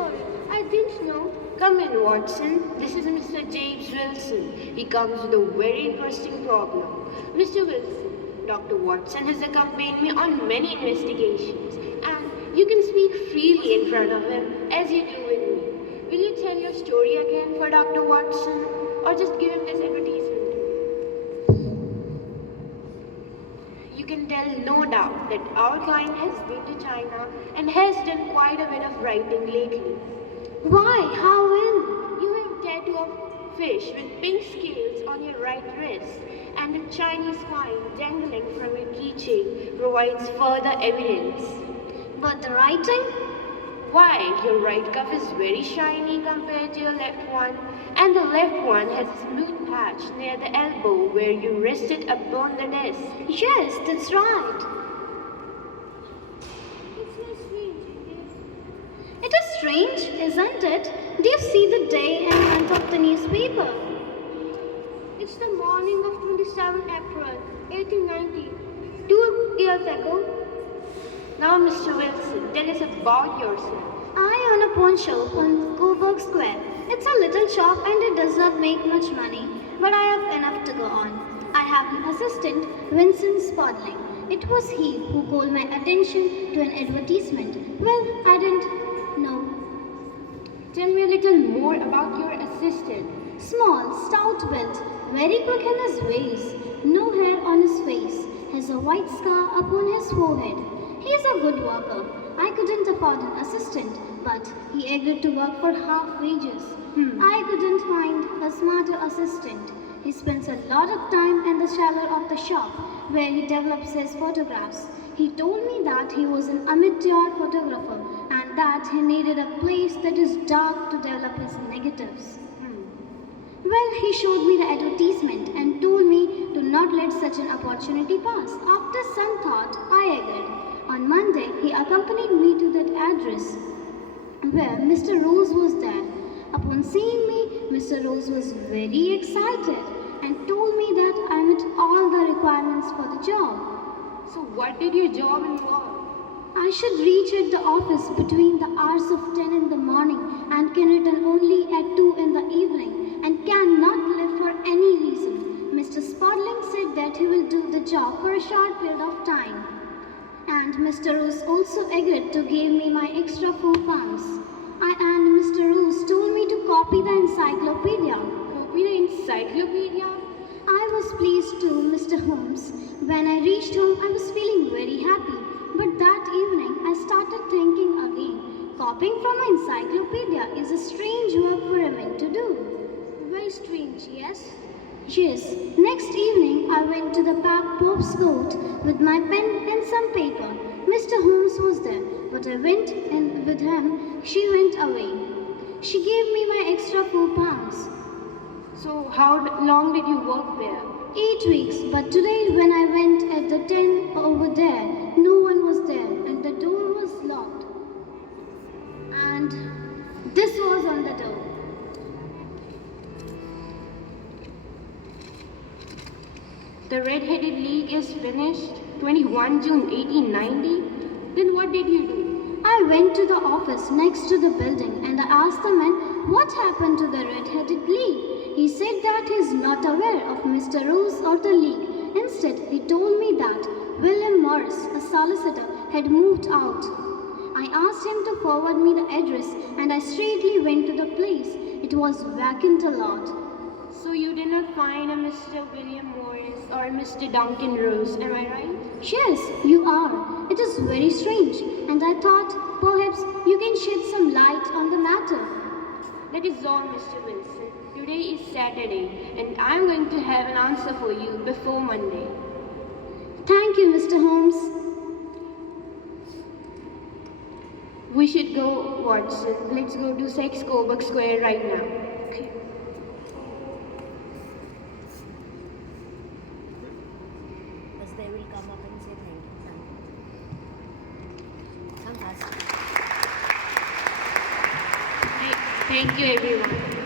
sorry. I didn't know. Come in, Watson. This is Mr. James Wilson. He comes with a very interesting problem. Mr. Wilson, Dr. Watson has accompanied me on many investigations, and you can speak freely in front of him as you do with me. Will you tell your story again for Dr. Watson, or just give him this advertisement? You can tell no doubt that our client has been to China and has done quite a bit of writing lately. Why? How when? You have a tattoo of fish with pink scales on your right wrist, and a Chinese coin dangling from your keychain provides further evidence. But the writing? Why, your right cuff is very shiny compared to your left one, and the left one has a smooth patch near the elbow where you rested upon the desk. Yes, that's right. It's so strange. It is strange, isn't it? Do you see the day and month of the newspaper? It's the morning of 27 April, 1890, 2 years ago. Now, Mr. Wilson, tell us about yourself. I own a pawn shop on Coburg Square. It's a little shop and it does not make much money, but I have enough to go on. I have an assistant, Vincent Spodling. It was he who called my attention to an advertisement. Well, I didn't know. Tell me a little more about your assistant. Small, stout built, very quick in his ways, no hair on his face, has a white scar upon his forehead. He is a good worker. I couldn't afford an assistant, but he agreed to work for half wages. I couldn't find a smarter assistant. He spends a lot of time in the cellar of the shop where he develops his photographs. He told me that he was an amateur photographer and that he needed a place that is dark to develop his negatives. Well, he showed me the advertisement and told me to not let such an opportunity pass. After some thought, I agreed. On Monday, he accompanied me to that address where Mr. Rose was there. Upon seeing me, Mr. Rose was very excited and told me that I met all the requirements for the job. So what did your job involve? I should reach at the office between the hours of 10 in the morning and can return only at 2 in the evening and cannot live for any reason. Mr. Spodling said that he will do the job for a short period of time. And Mr. Rose also agreed to give me my extra £4. And Mr. Rose told me to copy the encyclopedia. Copy the encyclopedia? I was pleased too, Mr. Holmes. When I reached home, I was feeling very happy. But that evening, I started thinking again. Copying from an encyclopedia is a strange work for a man to do. Very strange, yes? Yes. Next evening, I went to the Pope's court with my pen and some paper. Mr. Holmes was there, but I went and with him, she went away. She gave me my extra £4. So how long did you work there? 8 weeks, but today when I went at the 10 over there, no one was there and the door was locked. And this was on the door. The Red-Headed League is finished, 21 June 1890. Then what did you do? I went to the office next to the building and I asked the man what happened to the Red-Headed League. He said that he is not aware of Mr. Rose or the League. Instead, he told me that William Morris, a solicitor, had moved out. I asked him to forward me the address and I straightly went to the place. It was vacant a lot. So you did not find a Mr. William Morris or Mr. Duncan Rose, am I right? Yes, you are. It is very strange, and I thought perhaps you can shed some light on the matter. That is all, Mr. Wilson. Today is Saturday, and I'm going to have an answer for you before Monday. Thank you, Mr. Holmes. We should go, Watson. Let's go to 6 Coburg Square right now. Okay. They will come up and say thank you. Thank you, everyone.